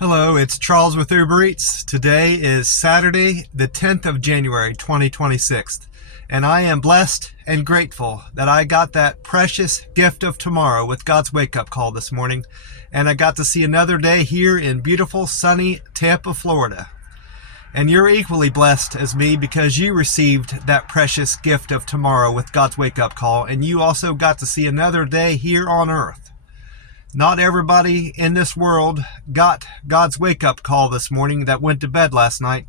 Hello, it's Charles with Uber Eats. Today is Saturday, the 10th of January, 2026, and I am blessed and grateful that I got that precious gift of tomorrow with God's wake-up call this morning, and I got to see another day here in beautiful, sunny Tampa, Florida. And you're equally blessed as me because you received that precious gift of tomorrow with God's wake-up call, and you also got to see another day here on earth. Not everybody in this world got God's wake-up call this morning that went to bed last night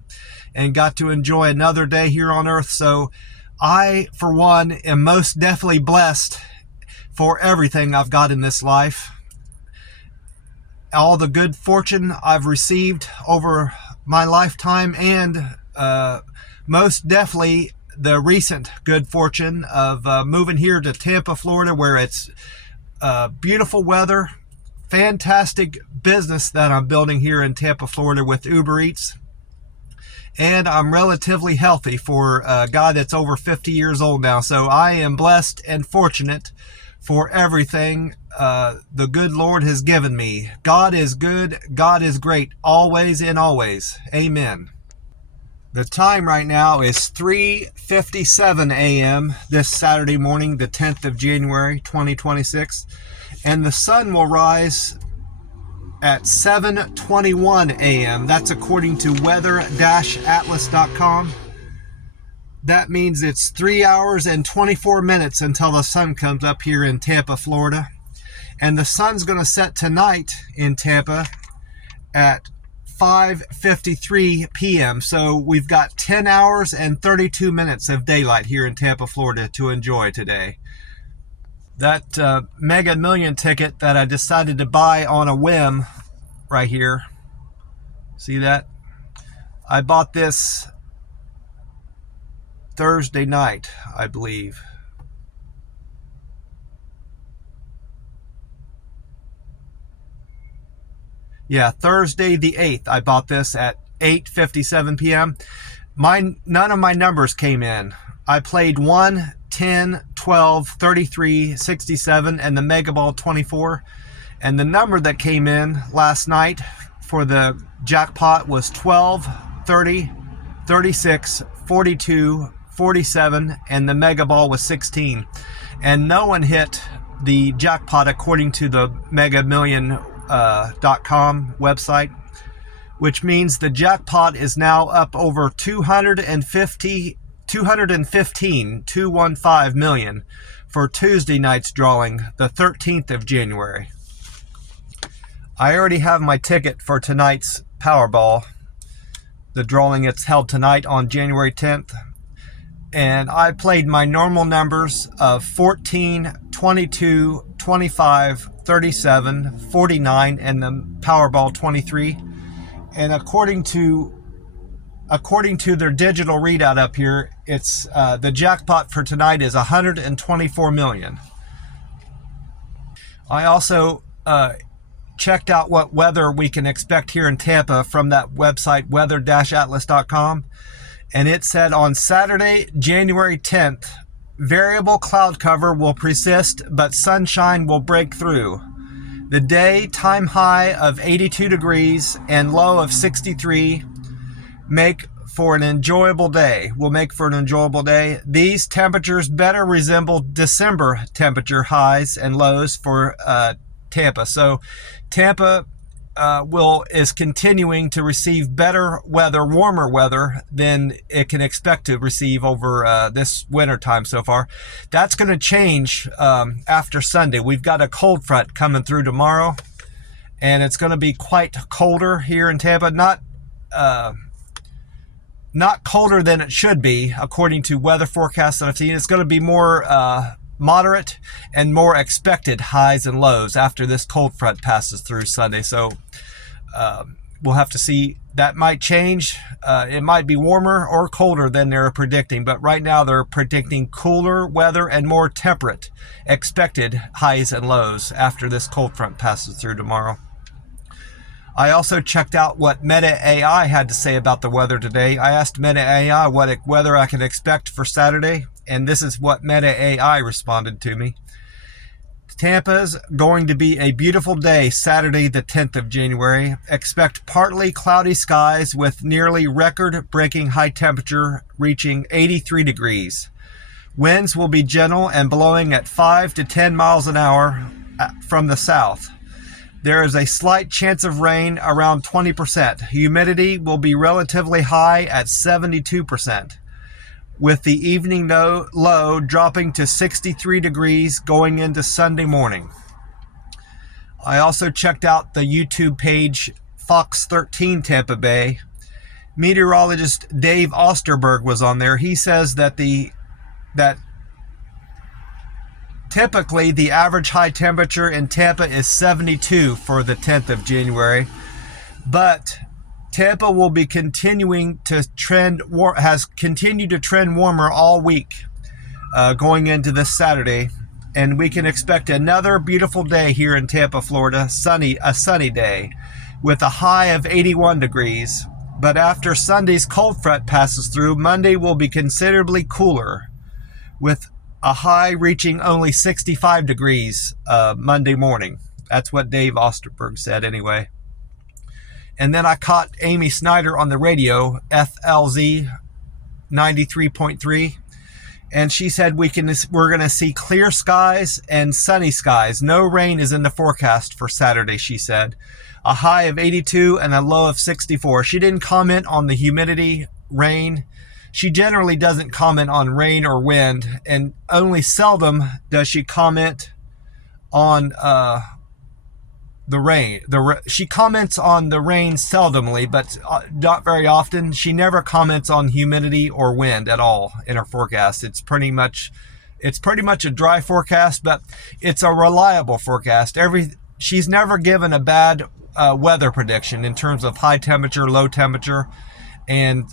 and got to enjoy another day here on earth. So I, for one, am most definitely blessed for everything I've got in this life. All the good fortune I've received over my lifetime, and most definitely the recent good fortune of moving here to Tampa, Florida, where it's beautiful weather, fantastic business that I'm building here in Tampa, Florida with Uber Eats. And I'm relatively healthy for a guy that's over 50 years old now. So I am blessed and fortunate for everything the good Lord has given me. God is good. God is great. Always and always. Amen. The time right now is 3:57 a.m. this Saturday morning, the 10th of January, 2026. And the sun will rise at 7:21 a.m. That's according to weather-atlas.com. That means it's 3 hours and 24 minutes until the sun comes up here in Tampa, Florida. And the sun's going to set tonight in Tampa at 5:53 p.m. So we've got 10 hours and 32 minutes of daylight here in Tampa, Florida to enjoy today. That Mega Million ticket that I decided to buy on a whim right here. See that? I bought this Thursday night, I believe. Yeah, Thursday the 8th, I bought this at 8:57 p.m. None of my numbers came in. I played 1, 10, 12, 33, 67, and the Mega Ball 24. And the number that came in last night for the jackpot was 12, 30, 36, 42, 47, and the Mega Ball was 16. And no one hit the jackpot according to the megamillion.com website, which means the jackpot is now up over 215 million for Tuesday night's drawing, the 13th of January. I already have my ticket for tonight's Powerball, the drawing it's held tonight on January 10th. And I played my normal numbers of 14, 22, 25, 37, 49, and the Powerball 23. And according to their digital readout up here, it's the jackpot for tonight is 124 million. I also checked out what weather we can expect here in Tampa from that website, weather-atlas.com. And it said on Saturday, January 10th, variable cloud cover will persist, but sunshine will break through. The daytime high of 82 degrees and low of 63 will make for an enjoyable day. These temperatures better resemble December temperature highs and lows for Tampa. So Tampa is continuing to receive better weather, warmer weather than it can expect to receive over this winter time so far. That's going to change after Sunday. We've got a cold front coming through tomorrow, and it's going to be quite colder here in Tampa. Not colder than it should be, according to weather forecasts that I've seen. It's going to be more moderate and more expected highs and lows after this cold front passes through Sunday. So we'll have to see. That might change. It might be warmer or colder than they're predicting, but right now they're predicting cooler weather and more temperate expected highs and lows after this cold front passes through tomorrow. I also checked out what Meta AI had to say about the weather today. I asked Meta AI what weather I can expect for Saturday, and this is what Meta AI responded to me. Tampa's going to be a beautiful day Saturday the 10th of January. Expect partly cloudy skies with nearly record-breaking high temperature reaching 83 degrees. Winds will be gentle and blowing at 5 to 10 miles an hour from the south. There is a slight chance of rain, around 20%. Humidity will be relatively high at 72%. With the evening low dropping to 63 degrees going into Sunday morning. I also checked out the YouTube page Fox 13 Tampa Bay. Meteorologist Dave Osterberg was on there. He says that typically the average high temperature in Tampa is 72 for the 10th of January, but Tampa will be continuing to has continued to trend warmer all week going into this Saturday, and we can expect another beautiful day here in Tampa, Florida, a sunny day with a high of 81 degrees. But after Sunday's cold front passes through, Monday will be considerably cooler with a high reaching only 65 degrees Monday morning. That's what Dave Osterberg said anyway. And then I caught Amy Snyder on the radio, FLZ 93.3, and she said we're going to see clear skies and sunny skies. No rain is in the forecast for Saturday, she said. A high of 82 and a low of 64. She didn't comment on the humidity, rain. She generally doesn't comment on rain or wind, and only seldom does she comment on the rain. She comments on the rain seldomly, but not very often. She never comments on humidity or wind at all in her forecast. It's pretty much a dry forecast, but it's a reliable forecast. She's never given a bad weather prediction in terms of high temperature, low temperature, and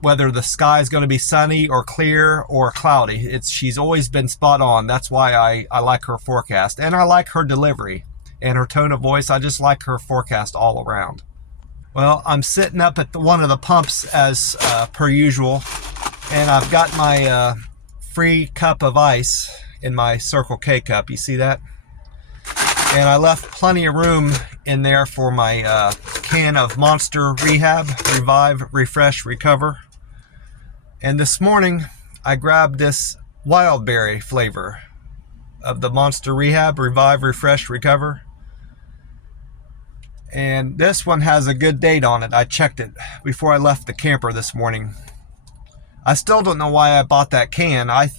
whether the sky is going to be sunny or clear or cloudy. She's always been spot on. That's why I like her forecast, and I like her delivery and her tone of voice. I just like her forecast all around. Well, I'm sitting up at one of the pumps as per usual, and I've got my free cup of ice in my Circle K cup. You see that? And I left plenty of room in there for my can of Monster Rehab, Revive, Refresh, Recover. And this morning, I grabbed this wild berry flavor of the Monster Rehab, Revive, Refresh, Recover. And this one has a good date on it. I checked it before I left the camper this morning. I still don't know why I bought that can. I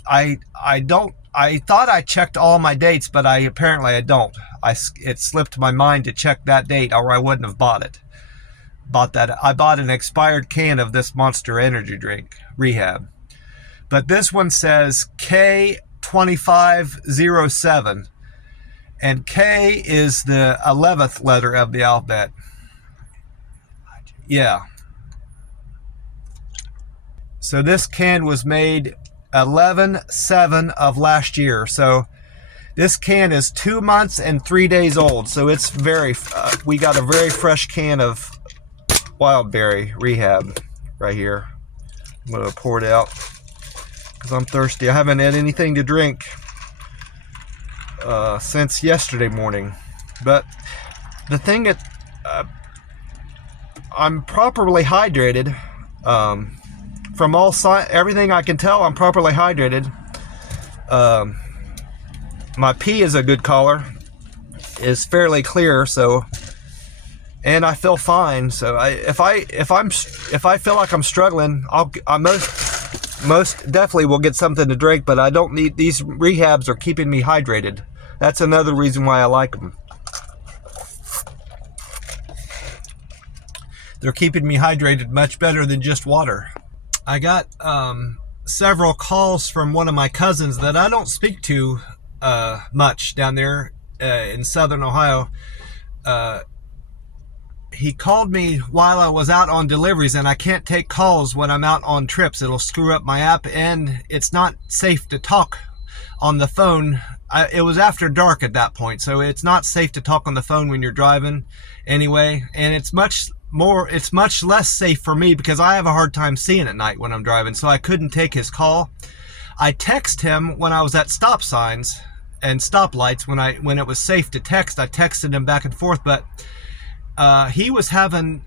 thought I checked all my dates, but apparently I don't. It slipped my mind to check that date, or I wouldn't have bought it. I bought an expired can of this Monster Energy drink, Rehab. But this one says K2507. And K is the 11th letter of the alphabet. Yeah. So this can was made 11/7 of last year. So this can is 2 months and 3 days old. So it's we got a very fresh can of wild berry Rehab right here. I'm going to pour it out because I'm thirsty. I haven't had anything to drink since yesterday morning. But the thing that I'm properly hydrated. From everything I can tell, I'm properly hydrated. My pee is a good color, is fairly clear, so, and I feel fine. So if I feel like I'm struggling, I most definitely will get something to drink. But I don't need, these rehabs are keeping me hydrated. That's another reason why I like them. They're keeping me hydrated much better than just water. I got several calls from one of my cousins that I don't speak to much down there in southern Ohio. He called me while I was out on deliveries, and I can't take calls when I'm out on trips. It'll screw up my app, and it's not safe to talk on the phone. It was after dark at that point, so it's not safe to talk on the phone when you're driving anyway, and it's much less safe for me because I have a hard time seeing at night when I'm driving, so I couldn't take his call. I text him when I was at stop signs and stoplights when it was safe to text. I texted him back and forth, but he was having,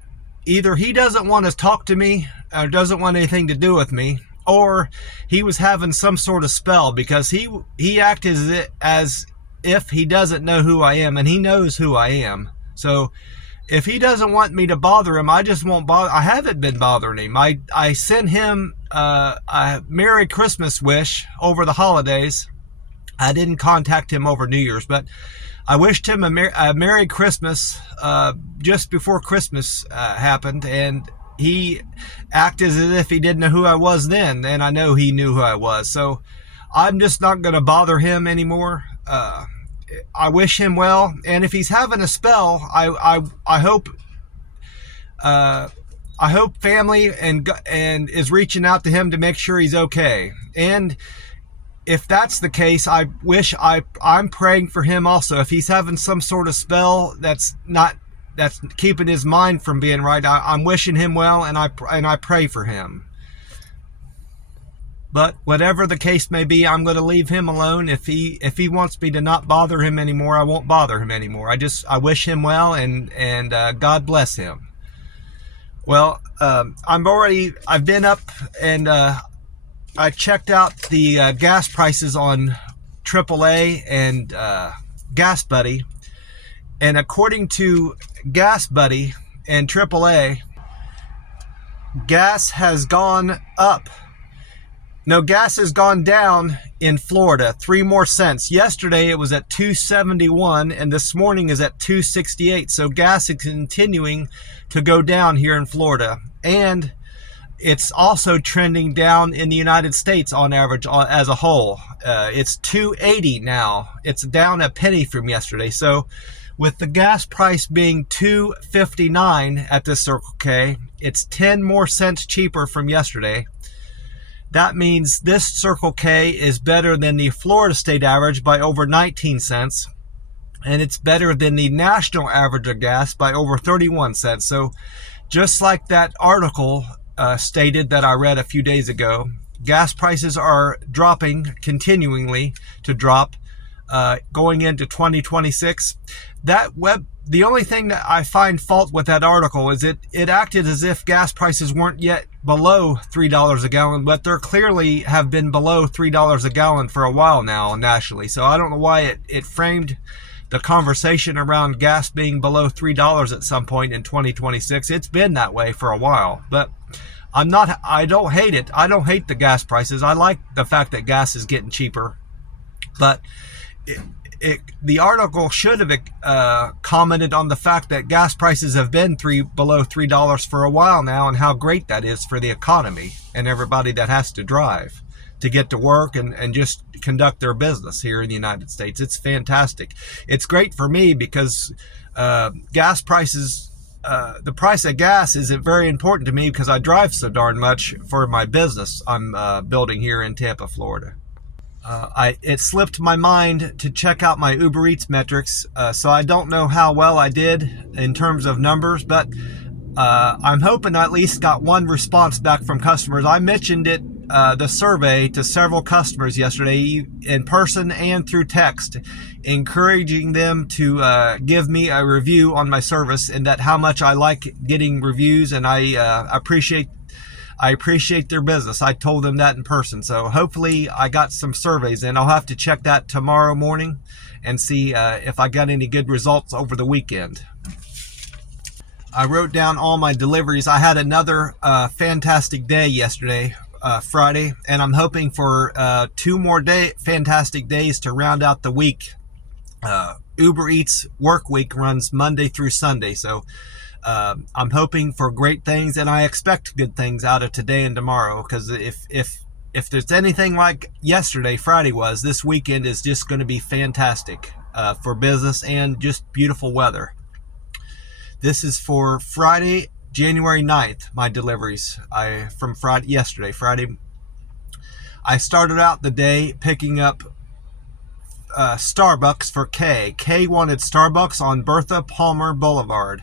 either he doesn't want to talk to me or doesn't want anything to do with me, or he was having some sort of spell, because he acted as if he doesn't know who I am, and he knows who I am. So if he doesn't want me to bother him, I just won't bother. I haven't been bothering him. I sent him a Merry Christmas wish over the holidays. I didn't contact him over New Year's, but I wished him a Merry Christmas just before Christmas happened, and he acted as if he didn't know who I was then, and I know he knew who I was. So I'm just not going to bother him anymore. I wish him well, and if he's having a spell, I hope family and is reaching out to him to make sure he's okay. And if that's the case, I'm praying for him also. If he's having some sort of spell that's keeping his mind from being right, I'm wishing him well, and I pray for him. But whatever the case may be, I'm going to leave him alone. If he wants me to not bother him anymore, I won't bother him anymore. I wish him well, and God bless him. Well, I've been up, and I checked out the gas prices on AAA and Gas Buddy, and according to Gas Buddy and AAA, gas has gone up. No, gas has gone down in Florida 3 more cents. Yesterday it was at $2.71, and this morning is at $2.68. So gas is continuing to go down here in Florida, and it's also trending down in the United States on average as a whole. It's $2.80 now. It's down a penny from yesterday. So with the gas price being $2.59 at this Circle K, it's 10 more cents cheaper from yesterday. That means this Circle K is better than the Florida state average by over 19 cents. And it's better than the national average of gas by over 31 cents. So just like that article stated that I read a few days ago, gas prices are dropping, continuingly to drop, going into 2026. The only thing that I find fault with that article is it acted as if gas prices weren't yet below $3 a gallon, but they're clearly have been below $3 a gallon for a while now nationally. So I don't know why it framed the conversation around gas being below $3 at some point in 2026. It's been that way for a while, but I don't hate it. I don't hate the gas prices. I like the fact that gas is getting cheaper, but the article should have commented on the fact that gas prices have been below $3 for a while now, and how great that is for the economy and everybody that has to drive to get to work and just conduct their business here in the United States. It's fantastic. It's great for me because gas prices, the price of gas is very important to me because I drive so darn much for my business I'm building here in Tampa, Florida. It slipped my mind to check out my Uber Eats metrics, so I don't know how well I did in terms of numbers, but I'm hoping I at least got one response back from customers. I mentioned the survey to several customers yesterday in person and through text, encouraging them to give me a review on my service, and that how much I like getting reviews, and I appreciate their business. I told them that in person. So hopefully I got some surveys in. I'll have to check that tomorrow morning and see if I got any good results over the weekend. I wrote down all my deliveries. I had another fantastic day yesterday, Friday, and I'm hoping for 2 more fantastic days to round out the week. Uber Eats work week runs Monday through Sunday, so I'm hoping for great things, and I expect good things out of today and tomorrow, because if there's anything like yesterday, Friday was, this weekend is just going to be fantastic for business and just beautiful weather. This is for Friday, January 9th, my deliveries. From yesterday, Friday. I started out the day picking up Starbucks for Kay. Kay wanted Starbucks on Bertha Palmer Boulevard.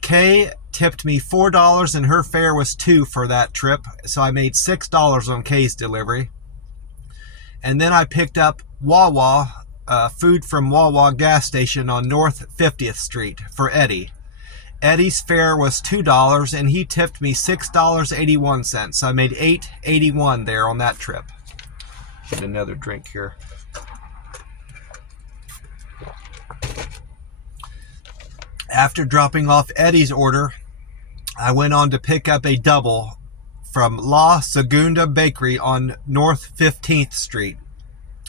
Kay tipped me $4 and her fare was $2 for that trip, so I made $6 on Kay's delivery. And then I picked up Wawa food from Wawa gas station on North 50th Street for Eddie. Eddie's fare was $2 and he tipped me $6.81. So I made $8.81 there on that trip. Get another drink here. After dropping off Eddie's order, I went on to pick up a double from La Segunda Bakery on North 15th Street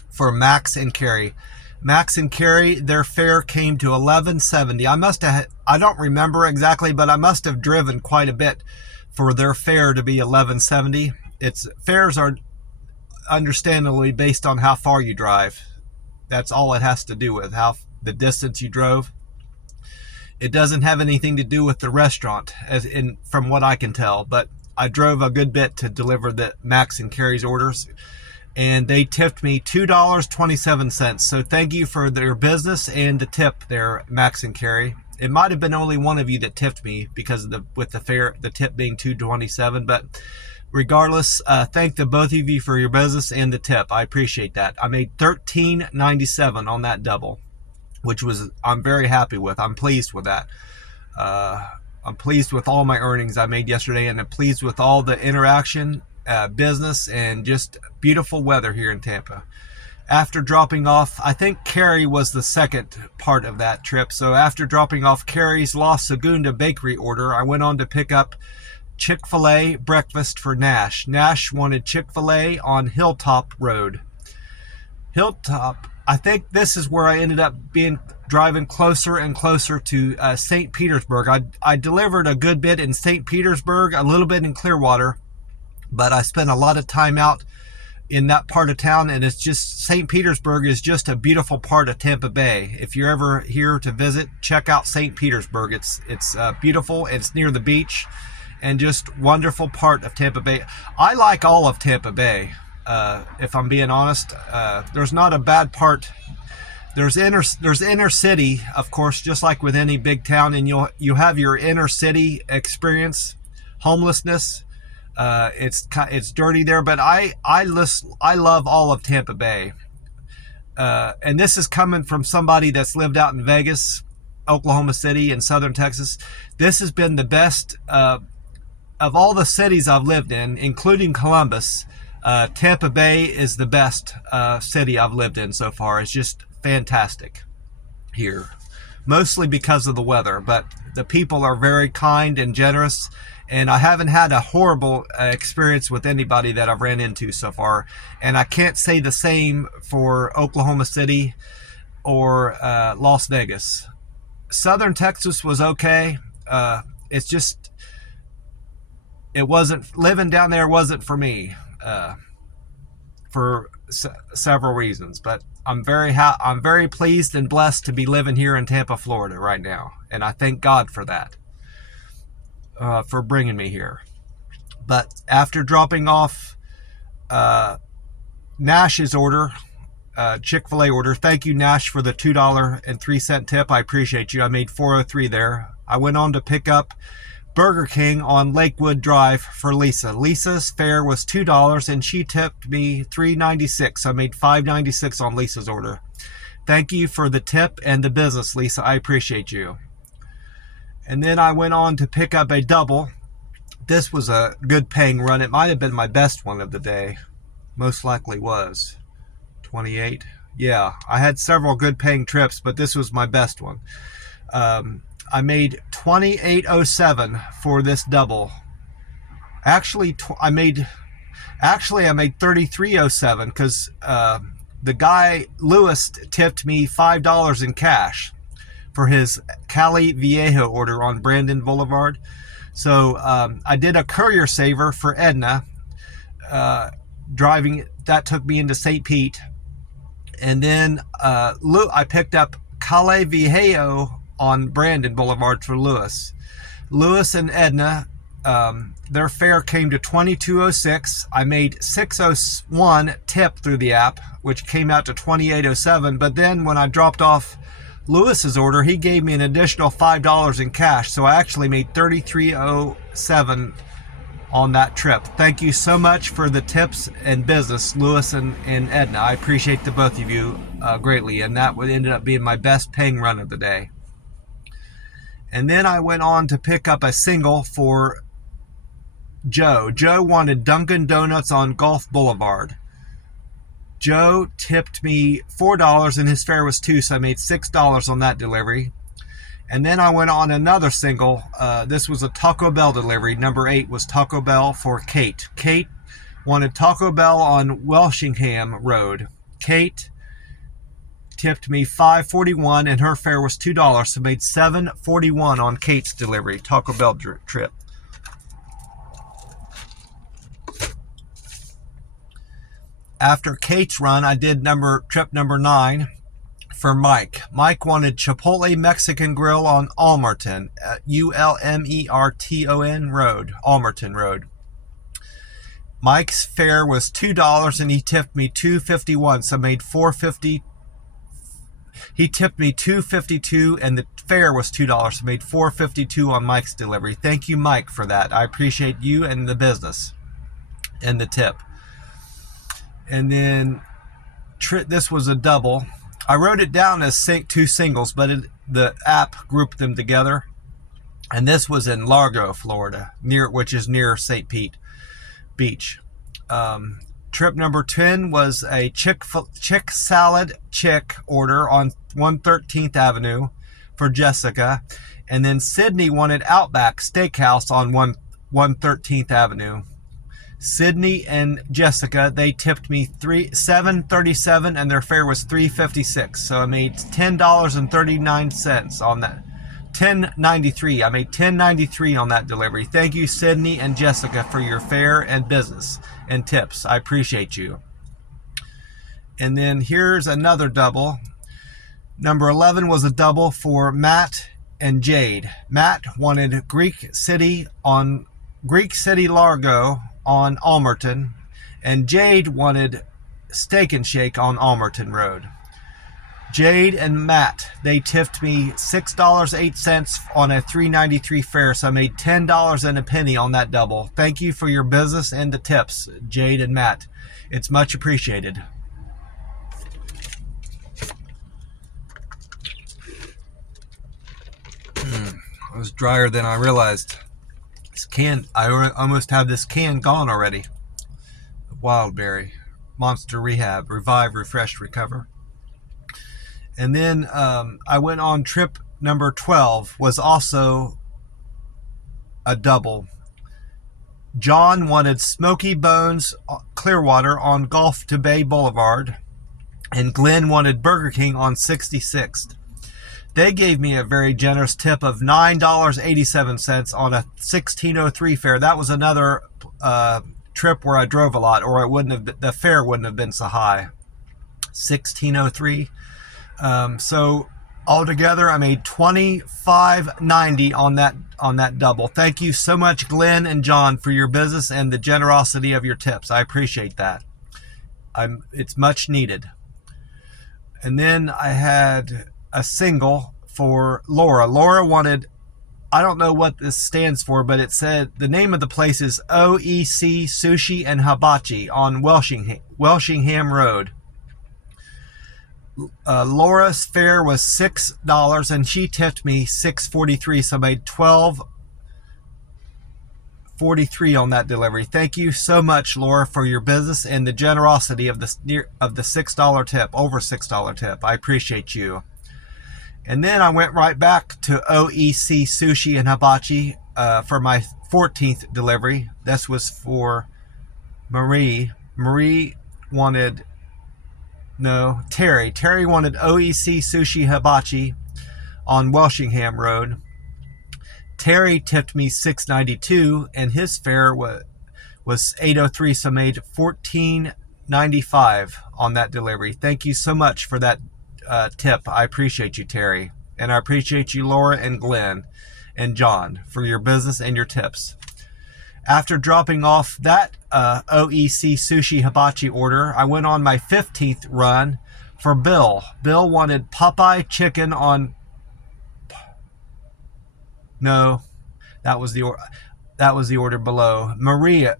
for Max and Carrie. Max and Carrie, their fare came to $11.70. I don't remember exactly, but I must have driven quite a bit for their fare to be $11.70. Its fares are understandably based on how far you drive. That's all it has to do with, how the distance you drove. It doesn't have anything to do with the restaurant, from what I can tell, but I drove a good bit to deliver the Max and Carrie's orders, and they tipped me $2.27. So thank you for their business and the tip there, Max and Carrie. It might have been only one of you that tipped me because of the tip being $2.27, but regardless, thank the both of you for your business and the tip. I appreciate that. I made $13.97 on that double, which I'm very happy with. I'm pleased with that. I'm pleased with all my earnings I made yesterday, and I'm pleased with all the interaction, business, and just beautiful weather here in Tampa. After dropping off, I think Carrie was the second part of that trip. So after dropping off Carrie's La Segunda Bakery order, I went on to pick up Chick-fil-A breakfast for Nash. Nash wanted Chick-fil-A on Hilltop Road. Hilltop, I think this is where I ended up driving closer and closer to St. Petersburg. I delivered a good bit in St. Petersburg, a little bit in Clearwater, but I spent a lot of time out in that part of town, and it's just, St. Petersburg is just a beautiful part of Tampa Bay. If you're ever here to visit, check out St. Petersburg. It's beautiful. It's near the beach, and just wonderful part of Tampa Bay. I like all of Tampa Bay, if I'm being honest. There's not a bad part. There's inner city, of course, just like with any big town, and you have your inner city experience, homelessness. It's dirty there, but I love all of Tampa Bay. And this is coming from somebody that's lived out in Vegas, Oklahoma City, and Southern Texas. This has been the best of all the cities I've lived in, including Columbus. Tampa Bay is the best city I've lived in so far. It's just fantastic here, mostly because of the weather, but the people are very kind and generous, and I haven't had a horrible experience with anybody that I've ran into so far. And I can't say the same for Oklahoma City or Las Vegas. Southern Texas was okay. It's just, living down there wasn't for me, for several reasons, but I'm very pleased and blessed to be living here in Tampa, Florida right now, and I thank God for that, for bringing me here. But after dropping off Nash's order, Chick-fil-A order, thank you, Nash, for the $2.03 tip. I appreciate you. I made $4.03 there. I went on to pick up Burger King on Lakewood Drive for Lisa. Lisa's fare was $2 and she tipped me $3.96. I made $5.96 on Lisa's order. Thank you for the tip and the business, Lisa. I appreciate you. And then I went on to pick up a double. This was a good paying run. It might have been my best one of the day. Most likely was. 28. Yeah, I had several good paying trips, but this was my best one. I made $28.07 for this double. Actually, I made $33.07 because the guy Lewis tipped me $5 in cash for his Cali Viejo order on Brandon Boulevard. So I did a courier saver for Edna, driving. That took me into St. Pete, and then I picked up Cali Viejo on Brandon Boulevard for Lewis. Lewis and Edna, their fare came to $22.06. I made $6.01 tip through the app, which came out to $28.07. But then when I dropped off Lewis's order, he gave me an additional $5 in cash. So I actually made $33.07 on that trip. Thank you so much for the tips and business, Lewis and Edna. I appreciate the both of you greatly, and that would ended up being my best paying run of the day. And then I went on to pick up a single for Joe. Joe wanted Dunkin' Donuts on Gulf Boulevard. Joe tipped me $4 and his fare was $2, so I made $6 on that delivery. And then I went on another single. This was a Taco Bell delivery. Number 8 was Taco Bell for Kate. Kate wanted Taco Bell on Welshingham Road. Kate tipped me $5.41 and her fare was $2, so I made $7.41 on Kate's delivery, Taco Bell trip. After Kate's run, I did trip number 9 for Mike. Mike wanted Chipotle Mexican Grill on Almerton, Ulmerton Road, Almerton Road. Mike's fare was $2 and he tipped me $2.51, so I made $4.50. He tipped me $2.52 and the fare was $2, so I made $4.52 on Mike's delivery. Thank you, Mike, for that. I appreciate you and the business and the tip. And then this was a double. I wrote it down as 2 singles, but the app grouped them together. And this was in Largo, Florida, which is near St. Pete Beach. Trip number 10 was a chick salad order on 113th Avenue for Jessica. And then Sydney wanted Outback Steakhouse on 113th Avenue. Sydney and Jessica, they tipped me $7.37 and their fare was $3.56. So I made $10.39 on that. $10.93. I made $10.93 on that delivery. Thank you, Sydney and Jessica, for your fare and business and tips. I appreciate you. And then here's another double. Number 11 was a double for Matt and Jade. Matt wanted Greek City Largo on Almerton, and Jade wanted Steak and Shake on Almerton Road. Jade and Matt, they tipped me $6.08 on a $3.93 fare, so I made $10 and a penny on that double. Thank you for your business and the tips, Jade and Matt. It's much appreciated. It was drier than I realized. I almost have this can gone already. Wildberry, Monster Rehab, Revive, Refresh, Recover. And then I went on trip number 12, was also a double. John wanted Smoky Bones Clearwater on Gulf to Bay Boulevard, and Glenn wanted Burger King on 66th. They gave me a very generous tip of $9.87 on a 1603 fare. That was another trip where I drove a lot, or the fare wouldn't have been so high. 1603. So altogether, I made $25.90 on that double. Thank you so much, Glenn and John, for your business and the generosity of your tips. I appreciate that. It's much needed. And then I had a single for Laura. Laura wanted, I don't know what this stands for, but it said the name of the place is OEC Sushi and Hibachi on Welshingham Road. Laura's fare was $6 and she tipped me $6.43, so I made $12.43 on that delivery. Thank you so much, Laura, for your business and the generosity of the $6 tip, over $6 tip. I appreciate you. And then I went right back to OEC Sushi and Hibachi for my 14th delivery. This was for Marie. Terry. Terry wanted OEC Sushi Hibachi on Welshingham Road. Terry tipped me $6.92 and his fare was $8.03, so I made $14.95 on that delivery. Thank you so much for that tip. I appreciate you, Terry. And I appreciate you, Laura and Glenn and John, for your business and your tips. After dropping off that OEC Sushi Hibachi order, I went on my 15th run for Bill. Bill wanted Popeye chicken on... No, that was the order. That was the order below. Maria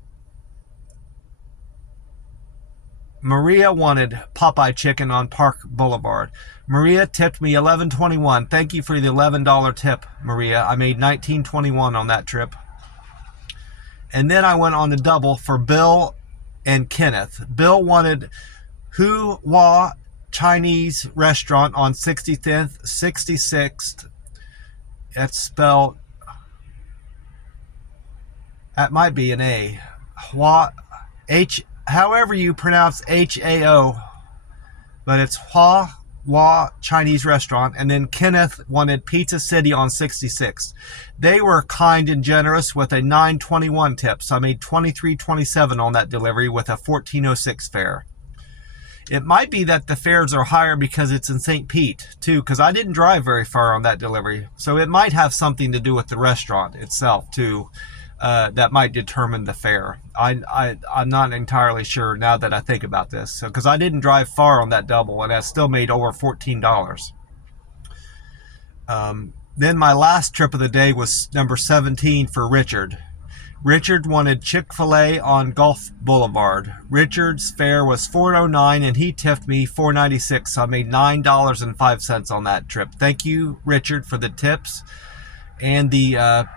wanted Popeye chicken on Park Boulevard. Maria tipped me $11.21. Thank you for the $11 tip, Maria. I made $19.21 on that trip. And then I went on the double for Bill and Kenneth. Bill wanted Hu Hua Chinese restaurant on 66th. That's spelled, that might be an A. Hua, however you pronounce H-A-O, but it's Hua Chinese restaurant. And then Kenneth wanted Pizza City on 66th. They were kind and generous with a $9.21 tip, so I made $23.27 on that delivery with a $14.06 fare. It might be that the fares are higher because it's in St. Pete too, because I didn't drive very far on that delivery, so it might have something to do with the restaurant itself too. That might determine the fare. I'm not entirely sure now that I think about this. So, because I didn't drive far on that double, and I still made over $14. Then my last trip of the day was number 17 for Richard. Richard wanted Chick-fil-A on Gulf Boulevard. Richard's fare was $4.09 and he tipped me $4.96, so I made $9.05 on that trip. Thank you, Richard, for the tips and the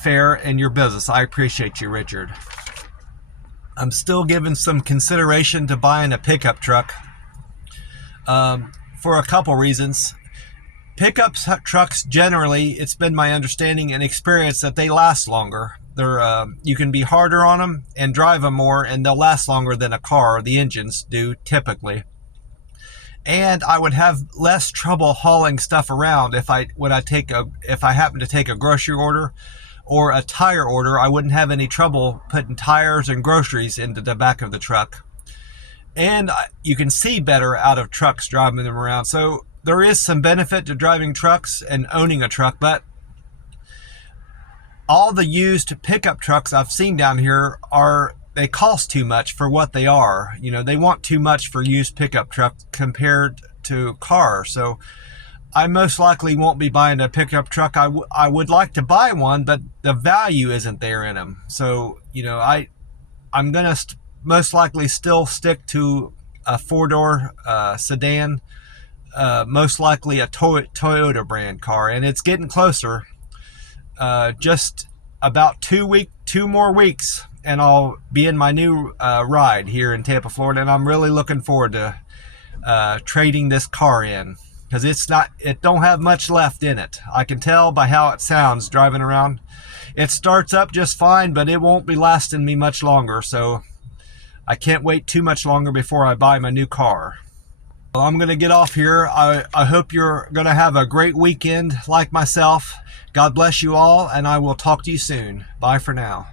fare and your business. I appreciate you, Richard. I'm still giving some consideration to buying a pickup truck for a couple reasons. Pickup trucks, generally, it's been my understanding and experience that they last longer. You can be harder on them and drive them more, and they'll last longer than a car. The engines do, typically. And I would have less trouble hauling stuff around if I happen to take a grocery order or a tire order. I wouldn't have any trouble putting tires and groceries into the back of the truck. And you can see better out of trucks driving them around. So there is some benefit to driving trucks and owning a truck, but all the used pickup trucks I've seen down here they cost too much for what they are. You know, they want too much for used pickup trucks compared to cars. So I most likely won't be buying a pickup truck. I would like to buy one, but the value isn't there in them. So, you know, I'm going to most likely still stick to a four-door sedan, most likely a Toyota brand car. And it's getting closer. Just about 2 more weeks and I'll be in my new ride here in Tampa, Florida, and I'm really looking forward to trading this car in, because it don't have much left in it. I can tell by how it sounds driving around. It starts up just fine, but it won't be lasting me much longer, so I can't wait too much longer before I buy my new car. Well, I'm going to get off here. I hope you're going to have a great weekend like myself. God bless you all, and I will talk to you soon. Bye for now.